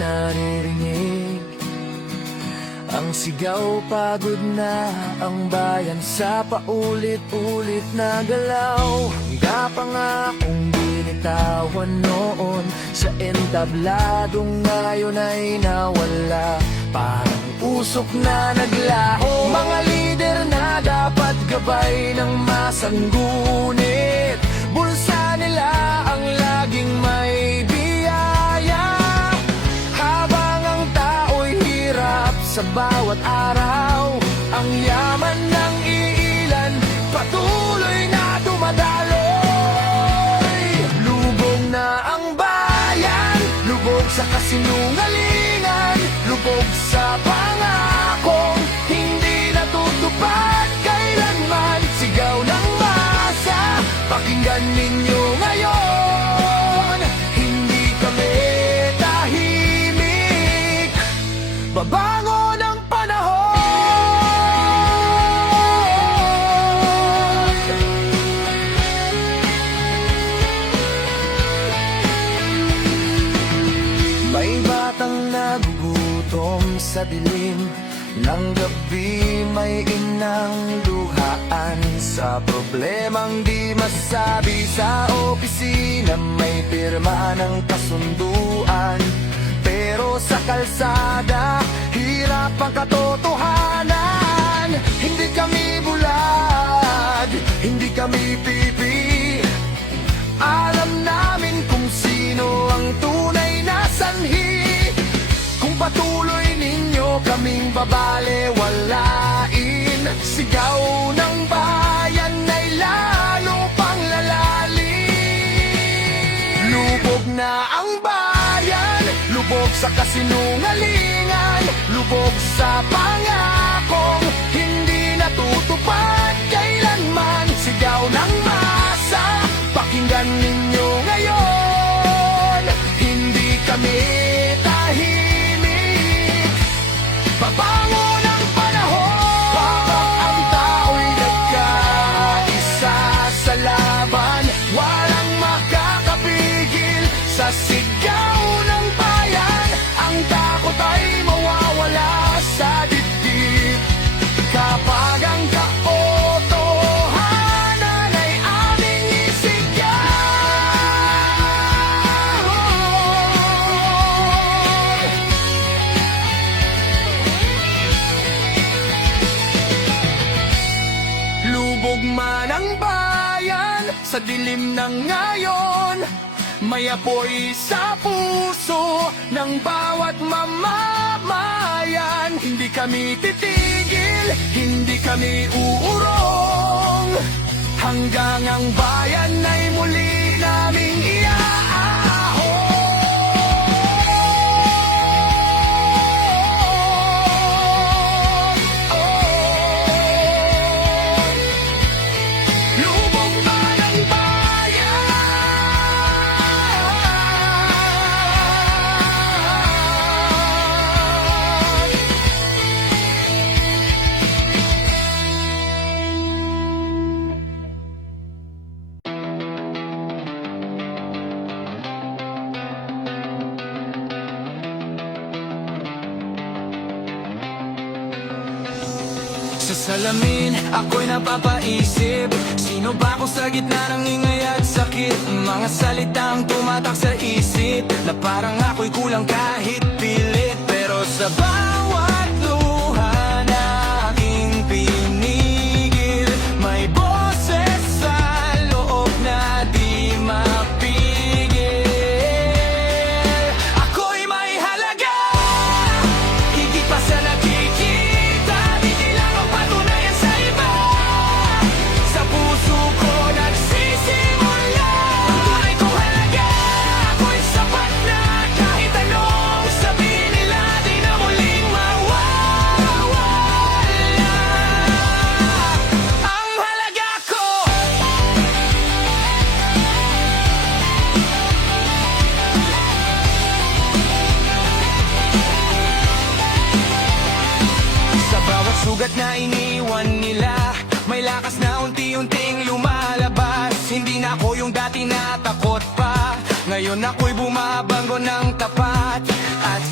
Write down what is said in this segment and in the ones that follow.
naririnig. Ang sigaw, pagod na ang bayan sa paulit-ulit na galaw. Hangga pa nga kung binitawan noon sa entabladong ngayon ay nawala. Parang usok na naglaho. Mga lider na dapat gabay ng masanggunit, bulsa nila ang laging may biyaya. Habang ang tao'y hirap sa bawat araw, ang yaman ng iilan patuloy na dumadaloy. Lubog na ang bayan, lubog sa kasinungalingan, lubog sa pangakong hindi natutupad kailanman. Sigaw ng masa, pakinggan ninyo ngayon, hindi kami tahimik. Babangon ang panahon. May batang nagugutom sa dilim ng gabi, may inang luhaan sa problemang di masabi. Sa opisina may pirma ng kasunduan, pero sa kalsada hirap ang katotohanan. Hindi kami bulag, hindi kami pipi, alam namin kung sino ang tunay na sanhi. Kung patuloy ninyo kaming babalewalain, sigaw ng bayan ay lalo pang lalalim. Lubog na ang bayan, lubog sa kasinungalingan, lubog sa pangakong hindi natutupad kailanman. Sigaw ng masa, pakinggan ninyo ngayon, hindi kami tahimik. Babangon ang panahon. Habang ang tao'y nagkaisa sa laban, walang makakapigil sa sigaw ng bayan. Ang takot ay mawawala sa dibdib kapag ang katotohanan ay aming isigaw. Lubog man ang bayan sa dilim ng ngayon, may apoy sa puso ng bawat mamamayan. Hindi kami titigil, hindi kami uurong, hanggang ang bayan ay muli naming iaahon. Lubog man ang bayan. Sa salamin, ako'y napapaisip, sino ba ako sa gitna ng ingay at sakit? Mga salitang tumatak sa isip na parang ako'y kulang kahit pilit. Pero sa bawat luha na aking pinigil, may boses sa loob na di mapigil. Ako'y may halaga, higit pa sa nakikita. Di lang ang patunayan sa iba, sa puso ko nagsisimula. Ang tunay kong halaga, ako'y sapat na kahit anong sabihin nila, di na muling mawawala. Ang halaga ko. Sa bawat sugat na iniwan nila, may lakas na unti-unting lumalabas. Hindi na ako yung dati na takot pa, ngayon ako'y bumabangon ng tapat. At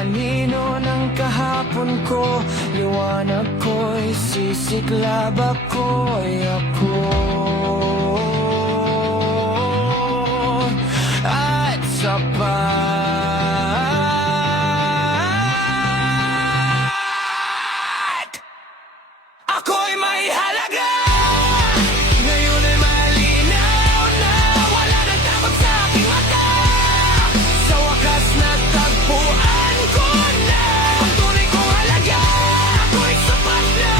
anino ng kahapon ko. Liwanag ko'y sisiklab ako'y ako. At sapat, ako'y may halaga. Ngayon ay malinaw na wala nang takot sa aking mata. Sa wakas natagpuan ko na ang tunay kong halaga. Ako'y sapat na,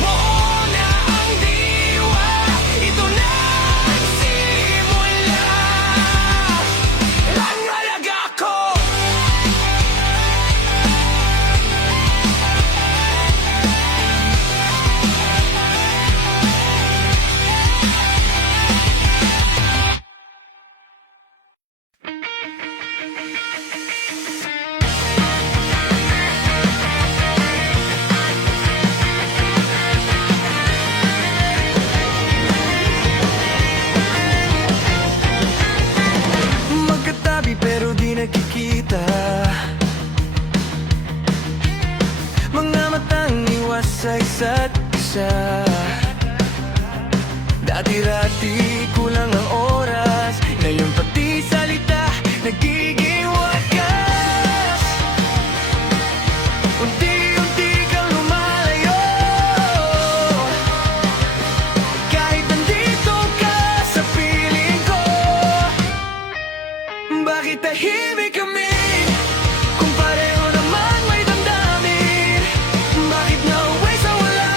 buo na ang diwa. Ito na ang simula. Ang halaga ko. Magkatabi pero di nakikita. Mga matang iwas sa isa't isa. Dati-rati kulang ang oras. Ngayon pati salita nagiging wakas. Unti-unti kang lumalayo. Kahit nandito ka sa piling ko. Bakit tahimik kami kung pareho naman may damdamin? Bakit nauwi sa wala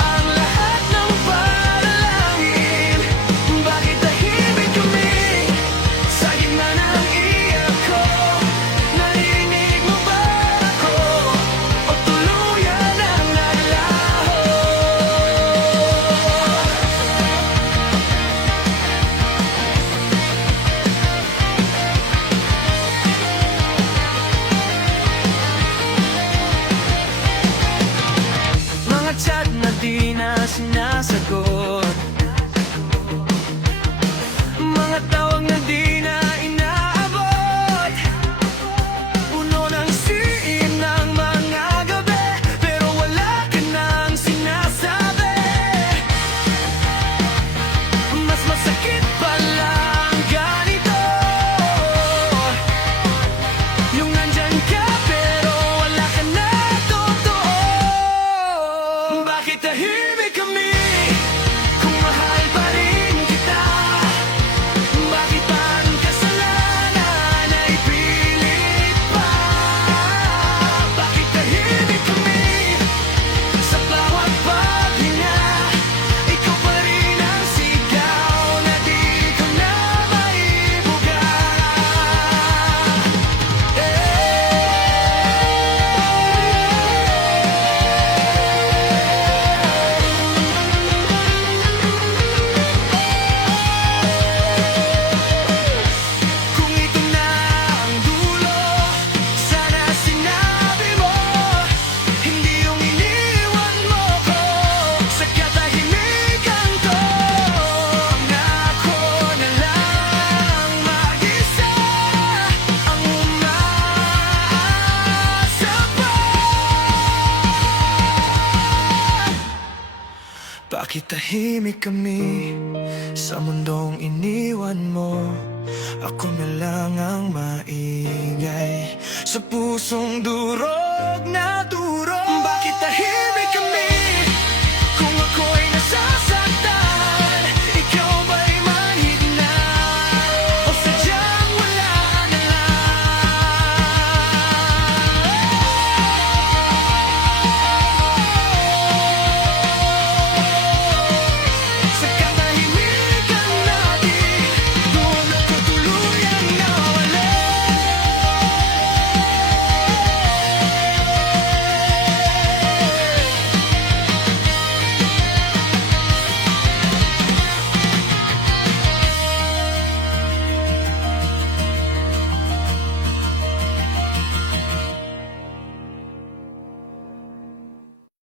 ang lahat ng panalangin? Bakit tahimik kami sa gitna ng iyak ko? Narinig mo ba ako o tuluyan ang naglaho? Mga chat na di na sinasagot. Mga tawag na di na inaabot. Puno ng siin ng mga gabi, pero wala ka nang sinasabi. Mas masakit pala ang ganito. Yung nandyan ka pero wala ka na totoo. Bakit tahimik kami kung mahal pa rin kita? Bakit pa ang kasalanan ay pilit pa? Bakit tahimik kami sa bawat paghinga? Ikaw pa rin ang sigaw na di ko na maibuga. Kung ito na ang dulo, sana sinabi mo. Hindi yung iniwan mo ko sa katahimikan ko. Nako na lang mag-isa ang umaasa pa. Bakit tahimik kami sa mundong iniwan mo? Ako na lang ang maingay sa pusong durog na